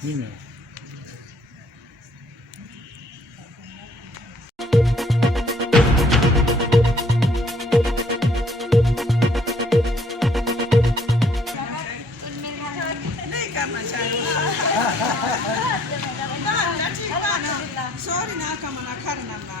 Sorry na ka mana karna na.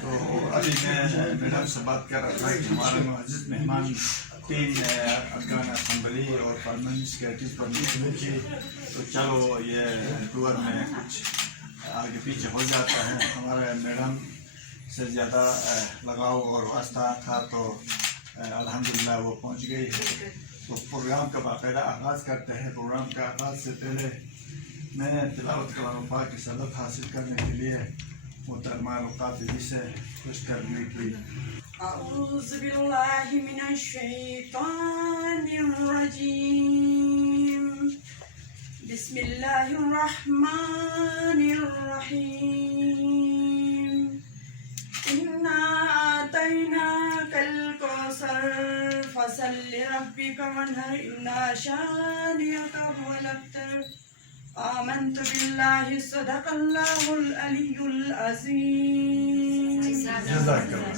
تو ابھی میں میڈم سے بات کر رہا تھا کہ ہمارے معزز مہمان 3 ارکان اسمبلی اور پارلیمنٹ سیکرٹریز پر میٹنگ کی، تو چلو یہ ٹور میں کچھ آگے پیچھے ہو جاتا ہے. ہمارے میڈم سے زیادہ لگاؤ اور واسطہ تھا تو الحمدللہ وہ پہنچ گئی ہے. تو پروگرام کا باقاعدہ آغاز کرتے ہیں. پروگرام کا آغاز سے پہلے میں تلاوت کلام پاک کی سبق حاصل کرنے کے لیے محترمہ رقابی سے خوش کرنے کی. اعوذ باللہ من الشیطان الرجیم بسم اللہ الرحمن الرحیم انا آتیناک الکوثر فصل لربک وانحر ان شانئک هو الابتر. آمنت باللہ صدق اللہ العلی العظیم. جزاک اللہ.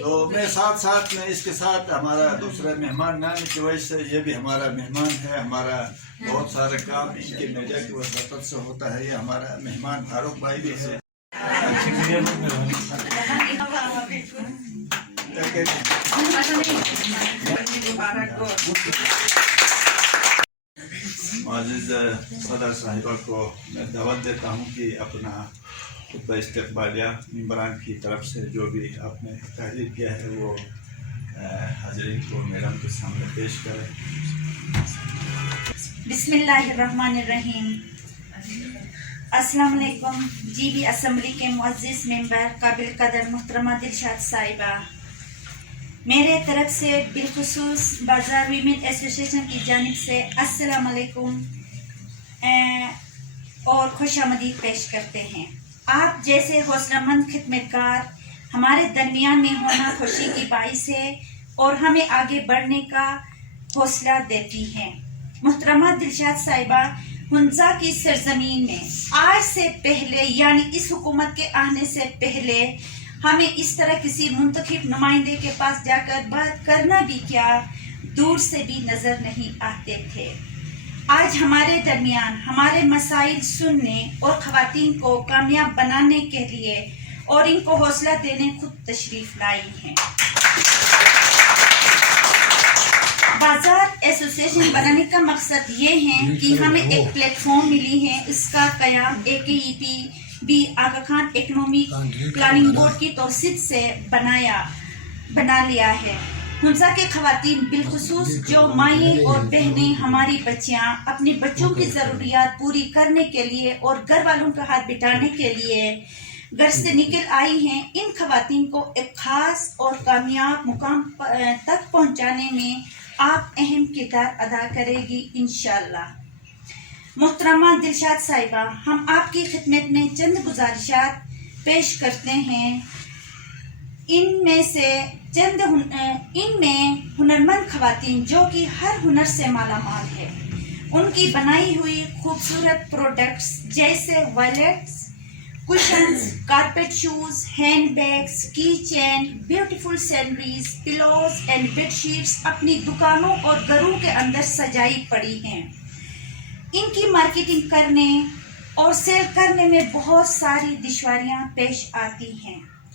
تو میں ساتھ میں اس کے ساتھ ہمارا دوسرا مہمان نہ آنے کی وجہ سے یہ بھی ہمارا مہمان ہے. ہمارا بہت سارے کام ان کے میڈیا کی وساطت سے ہوتا ہے. یہ ہمارا مہمان فاروق بھائی بھی ہے. معزز صدر صاحبہ کو میں دعوت دیتا ہوں کہ اپنا خطبہ استقبالیہ ممبران کی طرف سے جو بھی آپ نے تحریر کیا ہے وہ حاضرین کو میڈم کے سامنے پیش کریں. بسم اللہ الرحمن الرحیم. السلام علیکم. جی بی اسمبلی کے معزز ممبر قابل قدر محترمہ دلشاد صاحبہ، میرے طرف سے بالخصوص بازار ویمن ایسوسیشن کی جانب سے السلام علیکم اور خوش آمدید پیش کرتے ہیں. آپ جیسے حوصلہ مند خدمتگار ہمارے درمیان میں ہونا خوشی کی باعث ہے اور ہمیں آگے بڑھنے کا حوصلہ دیتی ہیں. محترمہ دلشاد صاحبہ، ہنزا کی سرزمین میں آج سے پہلے یعنی اس حکومت کے آنے سے پہلے ہمیں اس طرح کسی منتخب نمائندے کے پاس جا کر بات کرنا بھی کیا دور سے بھی نظر نہیں آتے تھے. آج ہمارے درمیان ہمارے مسائل سننے اور خواتین کو کامیاب بنانے کے لیے اور ان کو حوصلہ دینے خود تشریف لائی ہیں. بازار ایسوسیشن بنانے کا مقصد یہ ہے کہ ہمیں ایک پلیٹ فارم ملی ہے. اس کا قیام AKEP بھی آغا خان اکنامک پلاننگ بورڈ کی توسیع سے بنا لیا ہے. ہنزا کے خواتین بالخصوص جو مائیں اور بہنیں ہماری بچیاں اپنے بچوں کی ضروریات پوری کرنے کے لیے اور گھر والوں کا ہاتھ بٹانے کے لیے گھر سے نکل آئی ہیں، ان خواتین کو ایک خاص اور کامیاب مقام تک پہنچانے میں آپ اہم کردار ادا کرے گی انشاءاللہ. محترمہ دلشاد صاحبہ، ہم آپ کی خدمت میں چند گزارشات پیش کرتے ہیں. ان میں ہنرمند خواتین جو کہ ہر ہنر سے مالا مال ہے، ان کی بنائی ہوئی خوبصورت پروڈکٹس جیسے wallets, cushions, carpet shoes, hand bags, key chain, beautiful sceneries, pillows and bed sheets اپنی دکانوں اور گھروں کے اندر سجائی پڑی ہیں. ان کی مارکیٹنگ کرنے اور سیل کرنے میں بہت ساری دشواریاں پیش آتی ہیں.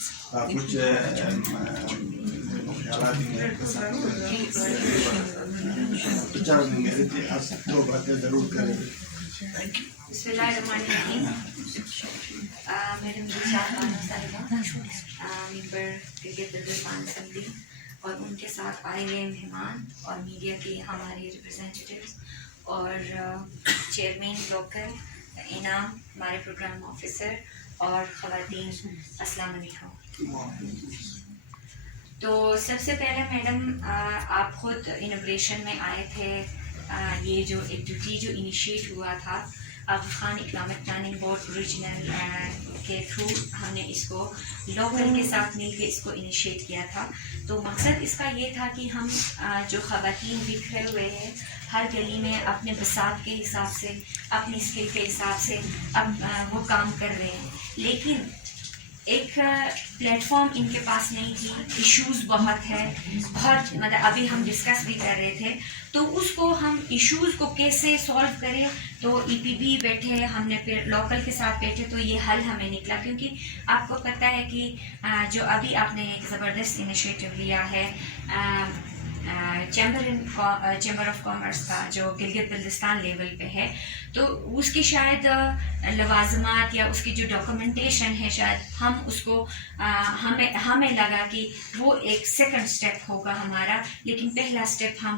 کچھ خیالات دو باتیں ضرور کریں. بسم اللہ الرحمن الرحیم. میرے مدیر بانو صاحبہ ممبر کرکٹ بلدستان اسمبلی اور ان کے ساتھ آئے ہوئے مہمان اور میڈیا کے ہمارے ریپرزینٹیوز اور چیئرمین لوکل انعام ہمارے پروگرام آفیسر اور خواتین، السلام علیکم. تو سب سے پہلے میڈم آپ خود انوگریشن میں آئے تھے. یہ جو ایکٹیویٹی جو انیشیٹ ہوا تھا Aga Khan economic planning board original کے تھرو، ہم نے اس کو لوکل کے ساتھ مل کے اس کو انیشیٹ کیا تھا. تو مقصد اس کا یہ تھا کہ ہم جو خواتین بکھرے ہوئے ہیں ہر گلی میں اپنے بساط کے حساب سے، اپنی اسکل کے حساب سے اب وہ کام کر رہے ہیں، لیکن ایک پلیٹ فارم ان کے پاس نہیں تھی. ایشوز بہت ہے، بہت مطلب ابھی ہم ڈسکس بھی کر رہے تھے. تو اس کو ہم ایشوز کو کیسے سولو کریں، تو ای پی بی بیٹھے، ہم نے پھر لوکل کے ساتھ بیٹھے تو یہ حل ہمیں نکلا. کیونکہ آپ کو پتہ ہے کہ جو ابھی آپ نے ایک زبردست انیشیٹو لیا ہے چیمبر آف کامرس کا جو گلگت بلتستان لیول پہ ہے، تو اس کی شاید لوازمات یا اس کی جو ڈاکومنٹیشن ہے شاید ہم اس کو ہمیں لگا کہ وہ ایک سیکنڈ سٹیپ ہوگا ہمارا، لیکن پہلا سٹیپ ہم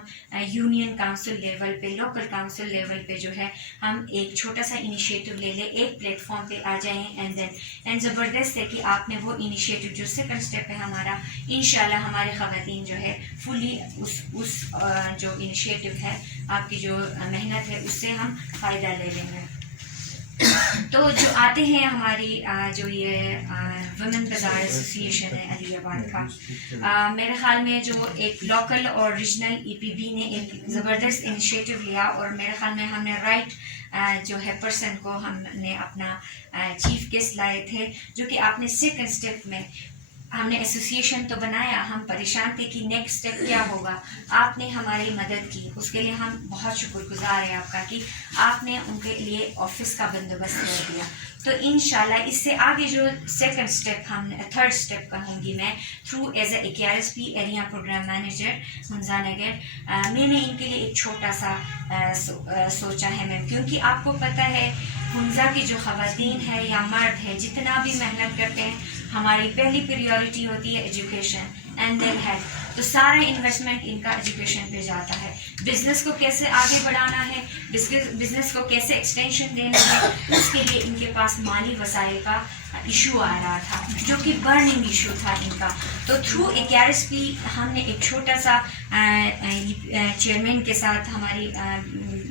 یونین کاؤنسل لیول پہ، لوکل کاؤنسل لیول پہ جو ہے ہم ایک چھوٹا سا انیشیٹو لے لیں، ایک پلیٹ فارم پہ آ جائیں. اینڈ زبردست ہے کہ آپ نے وہ انیشیٹو جو سیکنڈ سٹیپ ہے ہمارا، انشاءاللہ ہمارے خواتین جو ہے فلی اس جو انیشیٹو ہے، آپ کی جو محنت ہے اس سے ہم فائدہ لے لیں گے. تو جو آتے ہیں ہماری جو یہ ویمن بازار ایسوسی ایشن ہے علی آباد کا، میرے خیال میں جو ایک لوکل اور ریجنل ای پی بی نے ایک زبردست انیشیٹو لیا، اور میرے خیال میں ہم نے رائٹ جو ہے پرسن کو ہم نے اپنا چیف گیسٹ لائے تھے، جو کہ آپ نے سیکنڈ اسٹیپ میں ہم نے ایسوسیشن تو بنایا، ہم پریشان تھے کہ نیکسٹ اسٹیپ کیا ہوگا. آپ نے ہماری مدد کی، اس کے لیے ہم بہت شکر گزار ہیں آپ کا کہ آپ نے ان کے لیے آفس کا بندوبست کر دیا. تو انشاءاللہ اس سے آگے جو سیکنڈ اسٹیپ ہم تھرڈ اسٹیپ کہوں گی میں، through as A K R S P area program manager منزا نگر، میں نے ان کے لیے ایک چھوٹا سا سوچا ہے میم. کیونکہ آپ کو پتہ ہے منزا کی جو خواتین ہے یا مرد ہے، جتنا بھی محنت کرتے ہیں، ہماری پہلی پریورٹی ہوتی ہے ایجوکیشن اینڈ دین ہیلتھ. تو سارا انویسٹمنٹ ان کا ایجوکیشن پہ جاتا ہے. بزنس کو کیسے آگے بڑھانا ہے، بزنس کو کیسے ایکسٹینشن دینا ہے، اس کے لیے ان کے پاس مالی وسائل کا ایشو آ رہا تھا، جو کہ برننگ ایشو تھا ان کا. تو through A K R S پی ہم نے ایک چھوٹا سا چیئرمین کے ساتھ ہماری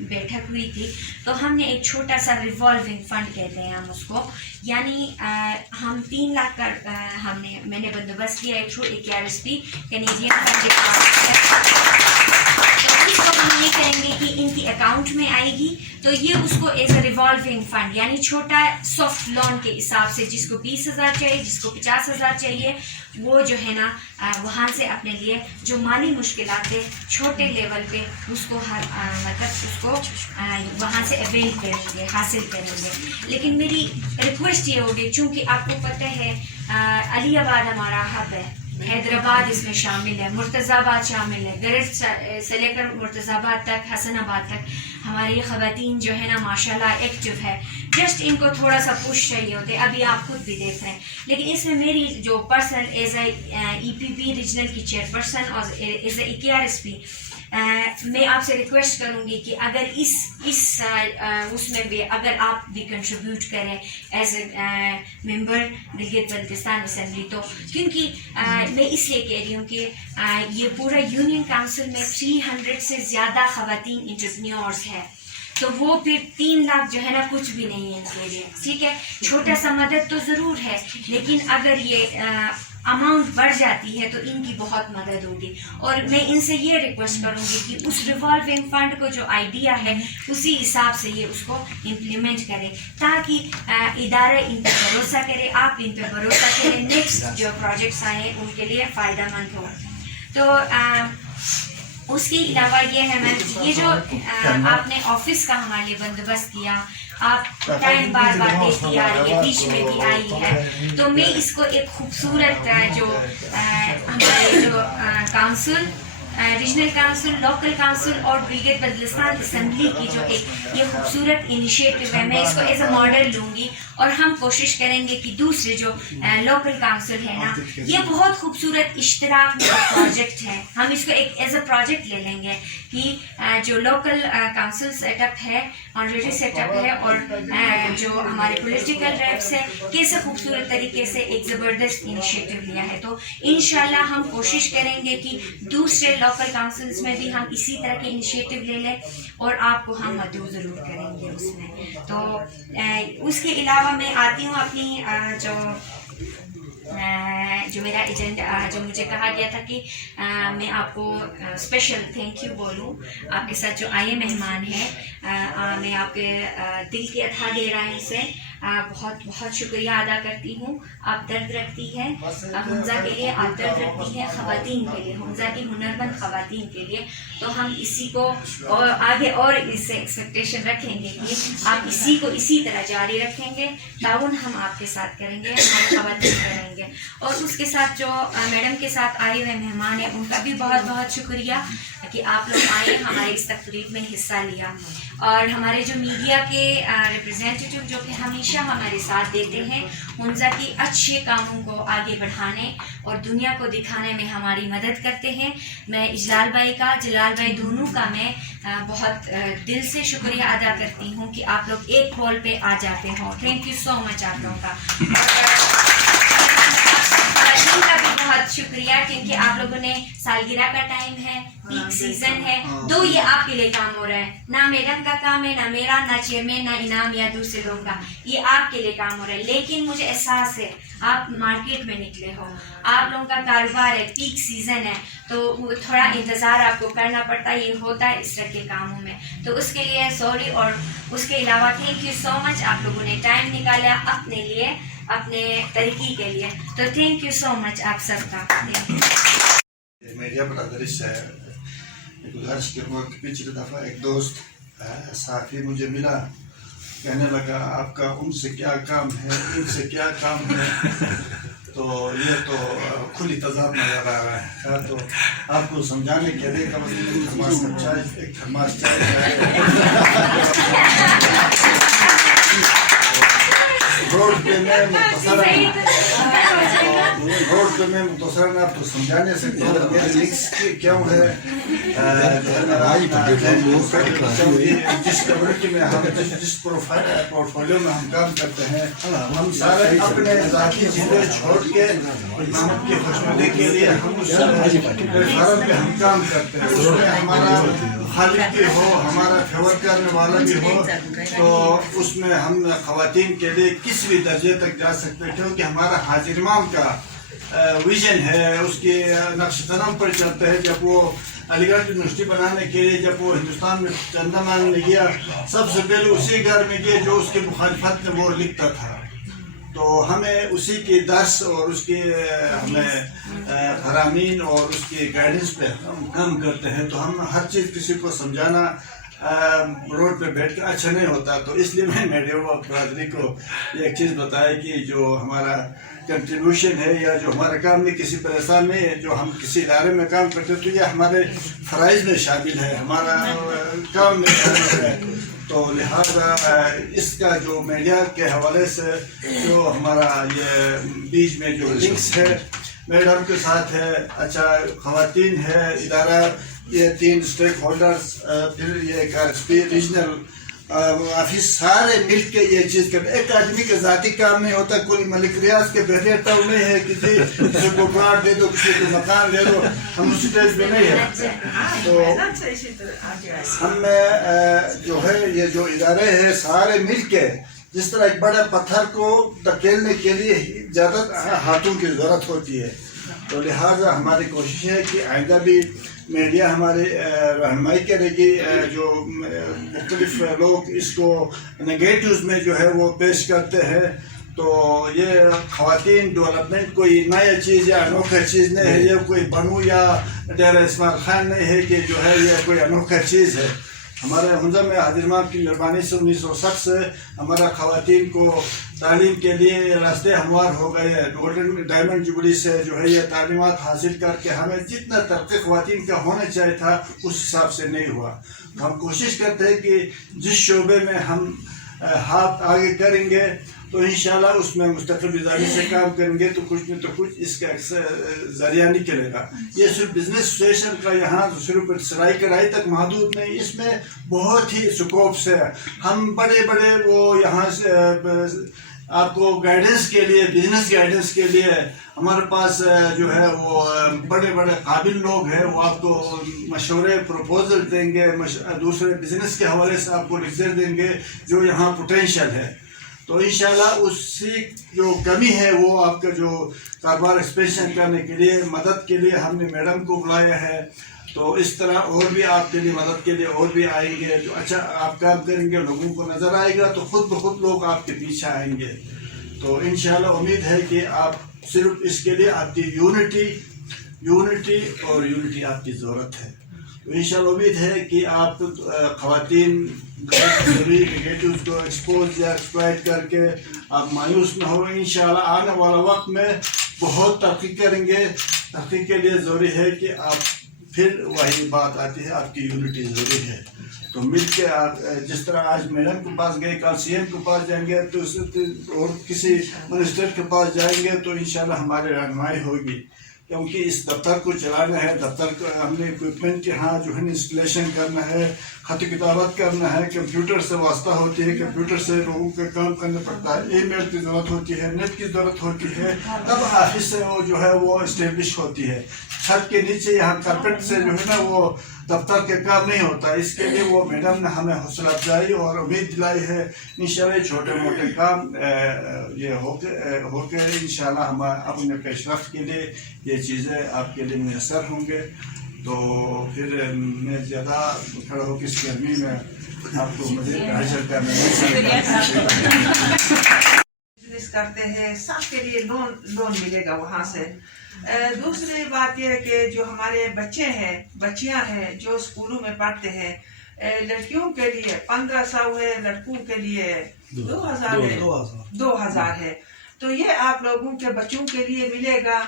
بیٹھک ہوئی تھی، تو ہم نے ایک چھوٹا سا ریوالونگ فنڈ کہتے ہیں ہم اس کو، یعنی ہم 3 لاکھ کا میں نے بندوبست کیا ہے through A K R S P Canadian fund. اس کو ہم یہ کہیں گے کہ ان کی اکاؤنٹ میں آئے گی، تو یہ اس کو ایز اے ریوالونگ فنڈ، یعنی چھوٹا سافٹ لون کے حساب سے، جس کو 20,000 چاہیے، جس کو 50,000 چاہیے، وہ جو ہے نا وہاں سے اپنے لیے جو مالی مشکلات ہے چھوٹے لیول پہ اس کو مطلب اس کو وہاں سے اویل کریں گے، حاصل کریں گے. لیکن میری ریکویسٹ یہ ہوگی، چونکہ آپ کو پتہ ہے علی آباد ہمارا ہب ہے، حیدرآباد اس میں شامل ہے، مرتضی آباد شامل ہے، گرج سے لے کر مرتضی آباد تک، حسن آباد تک ہماری خواتین جو ہے نا ماشاءاللہ ایکٹیو ہے. جسٹ ان کو تھوڑا سا پش چاہیے ہوتے، ابھی آپ خود بھی دیکھ رہے ہیں. لیکن اس میں میری جو personal as a E P be regional کی چیئر پرسن اور as A K R S پی میں آپ سے ریکویسٹ کروں گی کہ اگر اس میں بھی اگر آپ بھی کنٹریبیوٹ کریں as a member Gilgit Baltistan assembly. تو کیونکہ میں اس لیے کہہ رہی ہوں کہ یہ پورا یونین کاؤنسل میں 300 سے زیادہ خواتین انٹرپرینیورز ہیں، تو وہ پھر 3 لاکھ جو ہے نا کچھ بھی نہیں ہے ان کے لیے. ٹھیک ہے، چھوٹا سا مدد تو ضرور ہے، لیکن اگر یہ اماؤنٹ بڑھ جاتی ہے تو ان کی بہت مدد ہوگی. اور میں ان سے یہ ریکویسٹ کروں گی کہ اس ریوالونگ فنڈ کو جو آئیڈیا ہے اسی حساب سے یہ اس کو امپلیمنٹ کرے، تاکہ ادارہ ان پہ بھروسہ کرے، آپ ان پہ بھروسہ کریں، نیکسٹ جو پروجیکٹس آئیں ان کے لیے فائدہ مند ہو. تو اس کے علاوہ یہ ہے میم یہ جو آپ نے آفس کا ہمارے لیے بندوبست کیا آپ ٹائم بار بار دیتی آ رہی ہے بیچ میں بھی آئی ہے تو میں اس کو ایک خوبصورت جو ہمارے جو council regional council local council اور بریگیڈ بدلستان اسمبلی کی جو ایک یہ خوبصورت انیشیٹو ہے میں اس کو ایز اے ماڈل لوں گی اور ہم کوشش کریں گے کہ دوسرے جو لوکل کاؤنسل ہے نا یہ بہت خوبصورت اشتراک میں پروجیکٹ ہے ہم اس کو ایک ایز اے پروجیکٹ لے لیں گے کہ جو لوکل کاؤنسل سیٹ اپ ہے آلریڈی سیٹ اپ ہے اور جو ہمارے پولیٹیکل ریپس ہے کیسے خوبصورت طریقے سے ایک زبردست انیشیٹو لیا ہے تو انشاءاللہ ہم کوشش کریں گے کہ دوسرے لوکل کاؤنسلز میں بھی ہم اسی طرح کے انیشیٹو لے لیں اور آپ کو ہم مدعو ضرور کریں گے اس میں تو اس کے علاوہ میں آتی ہوں اپنی جو میرا ایجنڈا جو مجھے کہا گیا تھا کہ میں آپ کو اسپیشل تھینک یو بولوں آپ کے ساتھ جو آئے مہمان ہیں میں آپ کے دل کی اتھا گہرائیوں سے بہت بہت شکریہ ادا کرتی ہوں آپ درد رکھتی ہے حمزہ کے لیے آپ درد رکھتی ہے خواتین کے لیے حمزہ کی ہنرمند خواتین کے لیے تو ہم اسی کو اور آگے اور اس سے ایکسپیکٹیشن رکھیں گے کہ آپ اسی کو اسی طرح جاری رکھیں گے تعاون ہم آپ کے ساتھ کریں گے ہماری خواتین کریں گے اور اس کے ساتھ جو میڈم کے ساتھ آئے ہوئے مہمان ہیں ان کا بھی بہت بہت شکریہ کہ آپ لوگ آئے ہمارے اس تقریب میں حصہ لیا اور ہمارے جو میڈیا کے ریپرزینٹیٹیو جو کہ ہمیشہ ہمارے ساتھ دیتے ہیں حمزہ کی اچھے کاموں کو آگے بڑھانے اور دنیا کو دکھانے میں ہماری مدد کرتے ہیں میں اجلال بھائی کا جلال بھائی دونوں کا میں بہت دل سے شکریہ ادا کرتی ہوں کہ آپ لوگ ایک کال پہ آ جاتے ہوں تھینک یو سو مچ آپ لوگوں کا کا بھی بہت شکریہ کیونکہ آپ لوگوں نے سالگرہ کا ٹائم ہے پیک سیزن ہے دو یہ آپ کے لیے کام ہو رہا ہے نہ میڈم کا کام ہے نہ میرا نہ چیئرمین نہ انعام یا دوسرے لوگوں کا یہ آپ کے لیے کام ہو رہا ہے لیکن مجھے احساس ہے آپ مارکیٹ میں نکلے ہو آپ لوگوں کا کاروبار ہے پیک سیزن ہے تو تھوڑا انتظار آپ کو کرنا پڑتا ہے یہ ہوتا ہے اس طرح کے کاموں میں تو اس کے لیے سوری اور اس کے علاوہ تھینک یو سو مچ آپ لوگوں نے ٹائم نکالا اپنے لیے اپنے ترقی کے لیے تو تھینک یو سو مچ آپ سب کا میڈیا برادری سے گزارش کروں گا کہ پچھلی دفعہ ایک دوست صحافی مجھے ملا کہنے لگا آپ کا ان سے کیا کام ہے ان سے کیا کام ہے تو یہ تو کھلی تضاد نظر آ رہا ہے تو آپ کو سمجھانے کے لیے کم از کم ایک تھرماس چائے روڈ پہ میں مختصراً آپ کو سمجھانے سے کیوں ہے جس کمیونٹی میں ہم جس پورٹ فولیو میں ہم کام کرتے ہیں ہم سارے اپنے ذاتی چیزیں چھوڑ کے امامت کی خوشنودی کے لیے ہم اس فارم پہ ہم کام کرتے ہیں اس میں ہمارا خالق بھی ہو ہمارا فیور کرنے والا بھی ہو تو اس میں ہم خواتین کے لیے کس بھی درجے تک جا سکتے ہیں کیونکہ ہمارا حاجی امام کا ویژن ہے اس کے نقش قدم پر چلتے ہیں جب وہ علی گڑھ یونیورسٹی بنانے کے لیے جب وہ ہندوستان میں چندہ مانگنے گیا سب سے پہلے اسی گھر میں گیا جو اس کے مخالفت میں وہ لکھتا تھا تو ہمیں اسی کی درس اور اس کے ہمیں فرامین اور اس کی گائیڈنس پہ ہم کام کرتے ہیں تو ہم ہر چیز کسی کو سمجھانا روڈ پہ بیٹھ کے اچھا نہیں ہوتا تو اس لیے میں میڈیا برادری کو یہ ایک چیز بتایا کہ جو ہمارا کنٹریبیوشن ہے یا جو ہمارا کام میں کسی پریشان نہیں ہے جو ہم کسی ادارے میں کام کرتے تو یہ ہمارے فرائض میں شامل ہے ہمارا کام میں شامل ہے تو لہذا اس کا جو میڈیا کے حوالے سے جو ہمارا یہ بیچ میں جو لنکس ہے میڈم کے ساتھ ہے اچھا خواتین ہے ادارہ یہ 3 اسٹیک ہولڈرز پھر یہ KRSP ریجنل آفس سارے مل کے یہ چیز کرتے ایک آدمی کے ذاتی کام نہیں ہوتا کوئی ملک ریاض کے بہتر ٹاؤن نہیں ہے کہ کسی کو پلاٹ دے دو کسی کو مکان دے دو ہم اس اسٹیج پہ نہیں ہیں تو ہم جو ہے یہ جو ادارے ہیں سارے مل کے جس طرح ایک بڑا پتھر کو دھکیلنے کے لیے زیادہ ہاتھوں کی ضرورت ہوتی ہے تو لہٰذا ہماری کوشش ہے کہ آئندہ بھی میڈیا ہماری رہنمائی کرے گی جو مختلف لوگ اس کو نگیٹوز میں جو ہے وہ پیش کرتے ہیں تو یہ خواتین ڈیولپمنٹ کوئی نیا چیز یا انوکھا چیز نہیں ہے، یہ کوئی بنو یا ڈیرہ اسماعیل خان نہیں ہے کہ جو ہے یہ کوئی انوکھا چیز ہے. ہمارے حنظہ میں حاجی امام کی مہربانی سے 1960 سے ہمارا خواتین کو تعلیم کے لیے راستے ہموار ہو گئے ہیں. گولڈن ڈائمنڈ جبلی سے جو ہے یہ تعلیمات حاصل کر کے ہمیں جتنا ترقی خواتین کا ہونا چاہیے تھا اس حساب سے نہیں ہوا. ہم کوشش کرتے ہیں کہ جس شعبے میں ہم ہاتھ آگے کریں گے تو انشاءاللہ اس میں مستقل بیداری سے کام کریں گے تو کچھ نہیں تو کچھ اس کا ذریعہ نکلے گا. یہ صرف بزنس سچویشن کا یہاں صرف سلائی کڑھائی تک محدود نہیں، اس میں بہت ہی سکوپس ہے. ہم بڑے بڑے وہ یہاں سے آپ کو گائیڈنس کے لیے، بزنس گائیڈنس کے لیے ہمارے پاس جو ہے وہ بڑے بڑے قابل لوگ ہیں، وہ آپ کو مشورے پروپوزل دیں گے، دوسرے بزنس کے حوالے سے آپ کو لیکچر دیں گے جو یہاں پوٹینشیل ہے. تو انشاءاللہ اس کی جو کمی ہے وہ آپ کا جو کاروبار ایکسپینشن کرنے کے لیے مدد کے لیے ہم نے میڈم کو بلایا ہے. تو اس طرح اور بھی آپ کے لیے مدد کے لیے اور بھی آئیں گے. جو اچھا آپ کام کریں گے لوگوں کو نظر آئے گا تو خود بخود لوگ آپ کے پیچھے آئیں گے. تو انشاءاللہ امید ہے کہ آپ صرف اس کے لیے آپ کی یونٹی اور یونٹی آپ کی ضرورت ہے. تو انشاءاللہ امید ہے کہ آپ خواتین نگیٹیوز کو ایکسپوز یا ایکسپلائٹ کر کے آپ مایوس نہ ہو. انشاءاللہ آنے والا وقت میں بہت ترقی کریں گے. ترقی کے لیے ضروری ہے کہ آپ پھر وہی بات آتی ہے آپ کی یونٹی ضروری ہے. تو مل کے جس طرح آج میڈم کے پاس گئے کل سی ایم کے پاس جائیں گے تو اور کسی منسٹر کے پاس جائیں گے تو انشاءاللہ ہماری رہنمائی ہوگی. کیونکہ اس دفتر کو چلانا ہے، دفتر کو ہم نے اکوپمنٹ کے ہاں جو ہے انسٹالیشن کرنا ہے، خط کتابت کرنا ہے، کمپیوٹر سے واسطہ ہوتی ہے، کمپیوٹر سے لوگوں کا کام کرنا پڑتا ہے، ای میل کی ضرورت ہوتی ہے، نیٹ کی ضرورت ہوتی ہے، تب آفس سے وہ جو ہے وہ اسٹیبلش ہوتی ہے. چھت کے نیچے یہاں کارپیٹ سے جو ہے نا وہ دفتر کے کام نہیں ہوتا. اس کے لیے وہ میڈم نے ہمیں حوصلہ افزائی اور امید دلائی ہے. انشاءاللہ چھوٹے موٹے کام یہ ہو کے انشاءاللہ ہم اپنے پیش رفت کے لیے یہ چیزیں آپ کے لیے میسر ہوں گے. تو پھر میں زیادہ کھڑا ہو کے اس گرمی میں آپ کو مزید حاصل کرنے بزنس کرتے ہیں سب کے لیے لون ملے گا وہاں سے. دوسری بات یہ ہے کہ جو ہمارے بچے ہیں بچیاں ہیں جو اسکولوں میں پڑھتے ہیں، لڑکیوں کے لیے 1500 ہے، لڑکوں کے لیے 2000 ہے. تو یہ آپ لوگوں کے بچوں کے لیے ملے گا.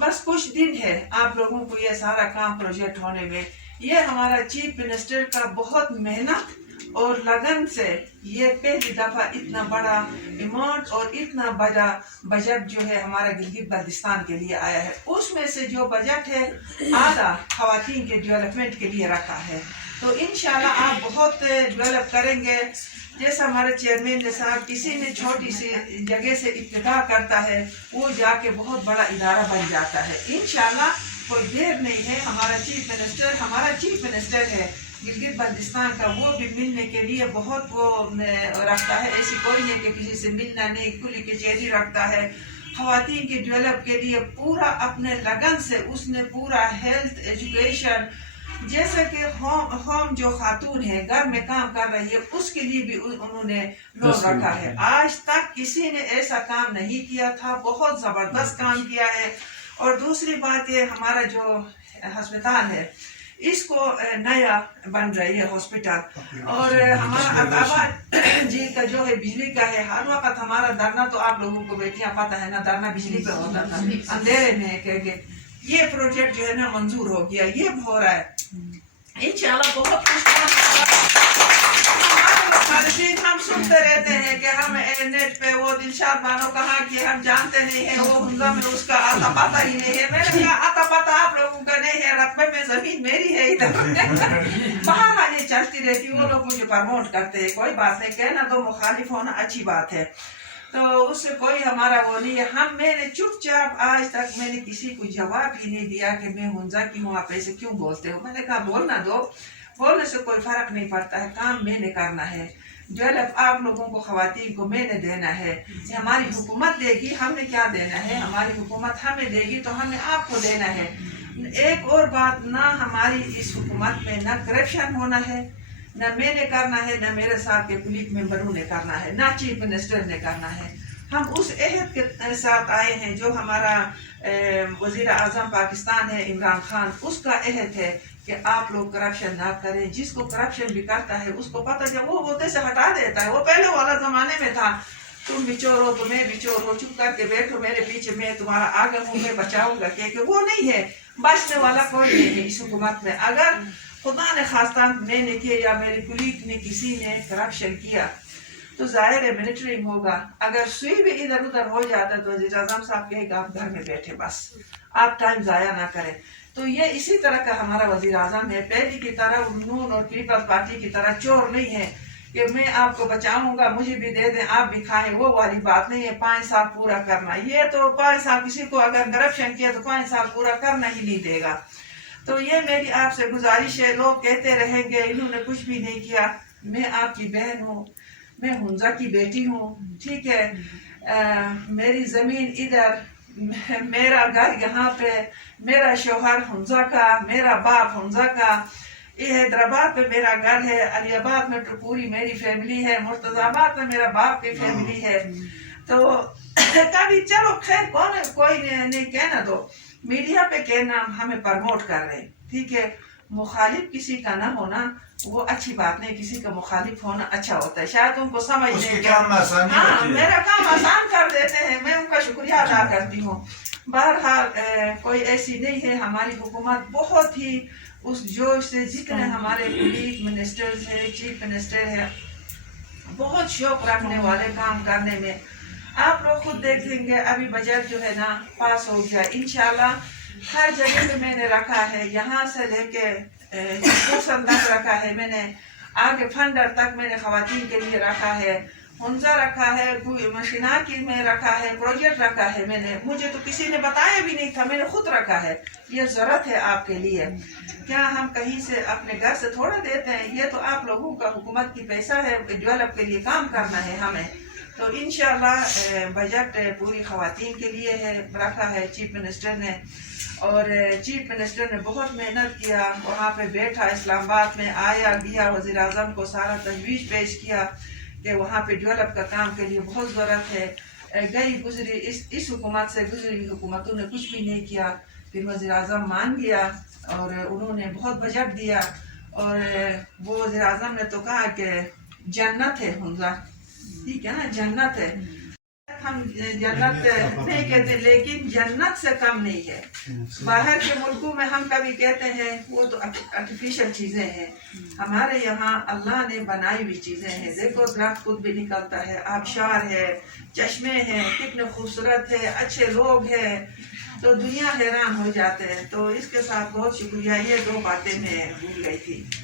بس کچھ دن ہے آپ لوگوں کو یہ سارا کام پروجیکٹ ہونے میں. یہ ہمارا چیف منسٹر کا بہت محنت اور لگن سے یہ پہلی دفعہ اتنا بڑا اماؤنٹ اور اتنا بڑا بجٹ جو ہے ہمارا گلگت بلتستان کے لیے آیا ہے. اس میں سے جو بجٹ ہے آدھا خواتین کے ڈیولپمنٹ کے لیے رکھا ہے. تو انشاءاللہ آپ بہت ڈیولپ کریں گے. جیسا ہمارے چیئرمین نے صاحب کسی نے چھوٹی سی جگہ سے ابتدا کرتا ہے وہ جا کے بہت بڑا ادارہ بن جاتا ہے. انشاءاللہ کوئی دیر نہیں ہے. ہمارا چیف منسٹر ہے گلگت بلتستان کا، وہ بھی ملنے کے لیے بہت وہ رکھتا ہے. ایسی کوئی نہیں کہ کسی سے ملنا نہیں، کھلی کچہری رکھتا ہے. خواتین کی ڈیولپ کے لیے پورا اپنے لگن سے اس نے پورا ہیلتھ ایجوکیشن جیسے کہ ہوم جو خاتون ہے گھر میں کام کر رہی ہے اس کے لیے بھی انہوں نے لون رکھا ہے. آج تک کسی نے ایسا کام نہیں کیا تھا. بہت زبردست کام کیا ہے. اور دوسری بات یہ ہمارا جو ہسپتال ہے اس کو نیا بن رہی ہے ہاسپٹل. اور ہمارا عطاباد جی کا جو ہے بجلی کا ہے. ہر وقت ہمارا دھرنا تو آپ لوگوں کو بیٹیاں پتہ ہے نا، دھرنا بجلی پہ ہوتا تھا اندھیرے میں کہ یہ پروجیکٹ جو ہے نا منظور ہو گیا. یہ ہو رہا ہے انشاءاللہ. بہت ہم سنتے رہتے ہیں کہ ہم نیٹ پہ وہ دلشاد بانو کہاں کی ہم جانتے نہیں ہیں، وہ حمزہ میں اس کا آتا پاتا ہی نہیں ہے. میں نے کہا آتا پاتا آپ لوگوں کا نہیں ہے، رقبے میں زمین میری ہے ادھر. باہر آنے چلتی رہتی، وہ لوگ مجھے پرموٹ کرتے ہیں. کوئی بات نہیں، کہنا تو مخالف ہونا اچھی بات ہے. تو اس سے کوئی ہمارا وہ نہیں ہے. میں نے چپ چاپ آج تک میں نے کسی کو جواب ہی نہیں دیا کہ میں حمزہ کی ہوں آپ ایسے کیوں بولتے ہو. میں نے کہا بولنا دو، بولنے سے کوئی فرق نہیں پڑتا ہے. کام میں نے کرنا ہے. ڈیولپ آپ لوگوں کو خواتین کو میں نے دینا ہے. ہماری حکومت دے گی، ہم نے کیا دینا ہے؟ ہماری حکومت ہمیں دے گی تو ہمیں آپ کو دینا ہے. ایک اور بات، نہ ہماری اس حکومت میں نہ کرپشن ہونا ہے، نہ میں نے کرنا ہے، نہ میرے ساتھ کے کلیگ ممبروں نے کرنا ہے، نہ چیف منسٹر نے کرنا ہے. ہم اس عہد کے ساتھ آئے ہیں جو ہمارا وزیر اعظم پاکستان ہے عمران خان، اس کا عہد ہے کہ آپ لوگ کرپشن نہ کریں. جس کو کرپشن بھی کرتا ہے اس کو پتہ جب وہ عہدے سے ہٹا دیتا ہے. وہ پہلے والا زمانے میں تھا تم بھی چور ہو تو میں بھی چور ہو، چپ کر کے بیٹھو میرے پیچھے، میں تمہارا آگے ہوں، میں بچاؤں گا. کہ وہ نہیں ہے، بچنے والا کوئی نہیں ہے اس حکومت میں. اگر خدا نے خواستہ میں نے کیا یا میرے کلیگ نے کسی نے کرپشن کیا تو ظاہر ہے منیٹرنگ ہوگا. اگر سوئی بھی ادھر ادھر ہو جاتا تو وزیر اعظم صاحب کہے گا آپ گھر میں بیٹھے، بس آپ ٹائم ضائع نہ کریں. تو یہ اسی طرح کا ہمارا وزیر اعظم ہے. پہلے کی طرح نون اور پیپلز پارٹی کی طرح چور نہیں ہے کہ میں آپ کو بچاؤں گا، مجھے بھی دے دیں آپ بھی کھائیں. وہ والی بات نہیں ہے 5 سال پورا کرنا. یہ تو 5 سال کسی کو اگر کرپشن کیا تو 5 سال پورا کرنا ہی نہیں دے گا. تو یہ میری آپ سے گزارش ہے. لوگ کہتے رہیں گے انہوں نے کچھ بھی نہیں کیا. میں آپ کی بہن ہوں، میں حنزہ کی بیٹی ہوں، ٹھیک ہے. میری زمین ادھر، میرا گھر یہاں پہ، میرا شوہر حنزہ کا، میرا باپ حنزہ کا. یہ حیدرآباد میں میرا گھر ہے، علی آباد میں تو پوری میری فیملی ہے، مرتضی آباد میں میرا باپ کی فیملی ہے. تو کبھی چلو خیر کون ہے، کوئی نہیں کہنا دو. میڈیا پہ کہنا ہمیں پرموٹ کر رہے ہیں، ٹھیک ہے. مخالف کسی کا نہ ہونا وہ اچھی بات نہیں، کسی کا مخالف ہونا اچھا ہوتا ہے. شاید ان کو سمجھ نہیں کہ ہاں میرا کام آسان کر دیتے ہیں، میں ان کا شکریہ ادا کرتی ہوں. بہرحال کوئی ایسی نہیں ہے. ہماری حکومت بہت ہی اس جوش سے، جتنے ہمارے کولیگ منسٹرز ہیں، چیف منسٹر ہے، بہت شوق رکھنے والے کام کرنے میں. آپ لوگ خود دیکھ لیں گے ابھی بجٹ جو ہے نا پاس ہو گیا انشاءاللہ. ہر جگہ پہ میں نے رکھا ہے، یہاں سے لے کے پوسن تک رکھا ہے میں نے، آگے فنڈر تک میں نے خواتین کے لیے رکھا ہے، حنزہ رکھا ہے، مشیناکی میں رکھا ہے، پروجیکٹ رکھا ہے میں نے. مجھے تو کسی نے بتایا بھی نہیں تھا، میں نے خود رکھا ہے. یہ ضرورت ہے آپ کے لیے. کیا ہم کہیں سے اپنے گھر سے تھوڑا دیتے ہیں؟ یہ تو آپ لوگوں کا حکومت کی پیسہ ہے، ڈیولپ کے لیے کام کرنا ہے ہمیں. تو انشاءاللہ بجٹ پوری خواتین کے لیے ہے، رکھا ہے چیف منسٹر نے. اور چیف منسٹر نے بہت محنت کیا، وہاں پہ بیٹھا، اسلام آباد میں آیا گیا، وزیر اعظم کو سارا تجویز پیش کیا کہ وہاں پہ ڈیولپ کا کام کے لیے بہت ضرورت ہے. گئی گزری اس حکومت سے گزری ہوئی حکومتوں نے کچھ بھی نہیں کیا. پھر وزیر اعظم مان گیا اور انہوں نے بہت بجٹ دیا. اور وہ وزیر اعظم نے تو کہا کہ جنت ہے حنزہ، ٹھیک ہے نا، جنت ہے. ہم جنت نہیں کہتے لیکن جنت سے کم نہیں ہے. باہر کے ملکوں میں ہم کبھی کہتے ہیں وہ تو آرٹیفیشل چیزیں ہیں، ہمارے یہاں اللہ نے بنائی ہوئی چیزیں ہیں. دیکھو درخت خود بھی نکلتا ہے، آبشار ہے، چشمے ہیں، کتنے خوبصورت ہے، اچھے لوگ ہیں. تو دنیا حیران ہو جاتے ہیں. تو اس کے ساتھ بہت شکریہ. یہ 2 باتیں میں بھول گئی تھی.